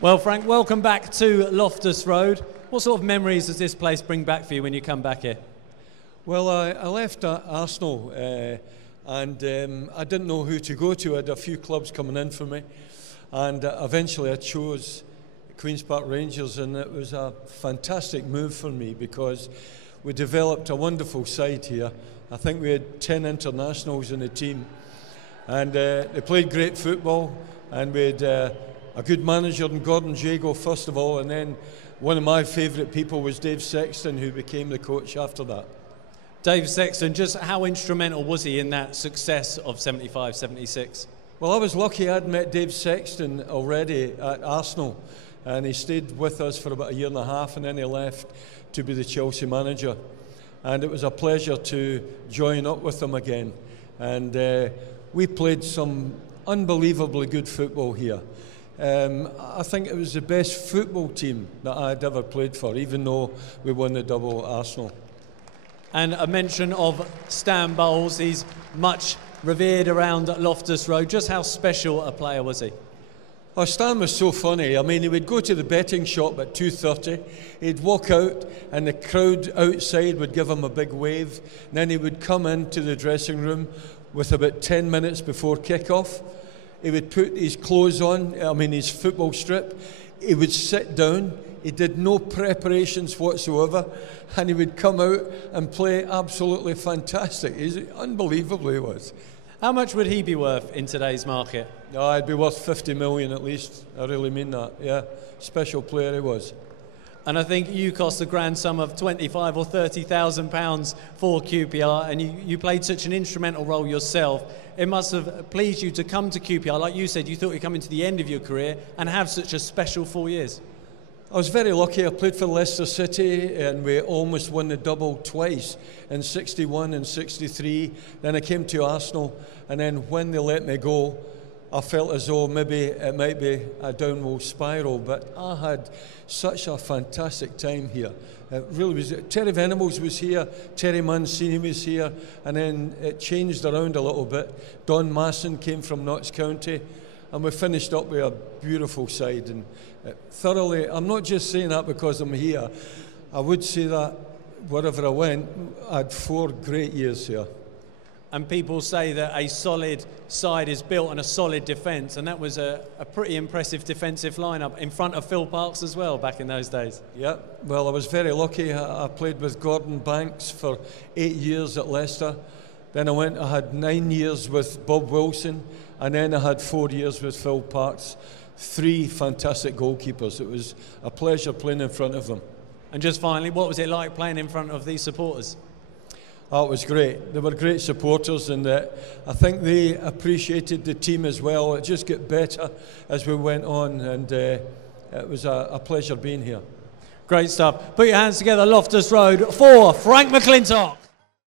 Well, Frank, welcome back to Loftus Road. What sort of memories does this place bring back for you when you come back here? Well, I left Arsenal and I didn't know who to go to. I had a few clubs coming in for me, and eventually I chose Queen's Park Rangers, and it was a fantastic move for me because we developed a wonderful side here. I think we had 10 internationals in the team, and they played great football, and we had a good manager in Gordon Jago first of all, and then one of my favourite people was Dave Sexton, who became the coach after that. Dave Sexton, just how instrumental was he in that success of 75-76? Well, I was lucky. I'd met Dave Sexton already at Arsenal, and he stayed with us for about a year and a half, and then he left to be the Chelsea manager. And it was a pleasure to join up with him again. And we played some unbelievably good football here. I think it was the best football team that I'd ever played for, even though we won the double Arsenal. And a mention of Stan Bowles. He's much revered around Loftus Road. Just how special a player was he? Oh, Stan was so funny. I mean, he would go to the betting shop at 2:30. He'd walk out, and the crowd outside would give him a big wave. And then he would come into the dressing room with about 10 minutes before kick-off. He would put his clothes on, his football strip. He would sit down. He did no preparations whatsoever, and he would come out and play absolutely fantastic. He's unbelievable, he was. How much would he be worth in today's market? No, I'd be worth 50 million at least. I really mean that. Yeah, special player he was. And I think you cost a grand sum of £25,000 or £30,000 for QPR, and you played such an instrumental role yourself. It must have pleased you to come to QPR. Like you said, you thought you'd come into the end of your career and have such a special 4 years. I was very lucky. I played for Leicester City, and we almost won the double twice, in 61 and 63. Then I came to Arsenal, and then when they let me go, I felt as though maybe it might be a downward spiral, but I had such a fantastic time here. It really was. Terry Venables was here, Terry Mancini was here, and then it changed around a little bit. Don Masson came from Notts County, and we finished up with a beautiful side. And thoroughly, I'm not just saying that because I'm here. I would say that wherever I went, I had 4 great years here. And people say that a solid side is built on a solid defence, and that was a pretty impressive defensive lineup in front of Phil Parkes as well back in those days. Yeah, well, I was very lucky. I played with Gordon Banks for 8 years at Leicester. Then I had 9 years with Bob Wilson, and then I had 4 years with Phil Parkes. 3 fantastic goalkeepers. It was a pleasure playing in front of them. And just finally, what was it like playing in front of these supporters? Oh, it was great. They were great supporters, and I think they appreciated the team as well. It just got better as we went on, and it was a pleasure being here. Great stuff. Put your hands together, Loftus Road, for Frank McLintock.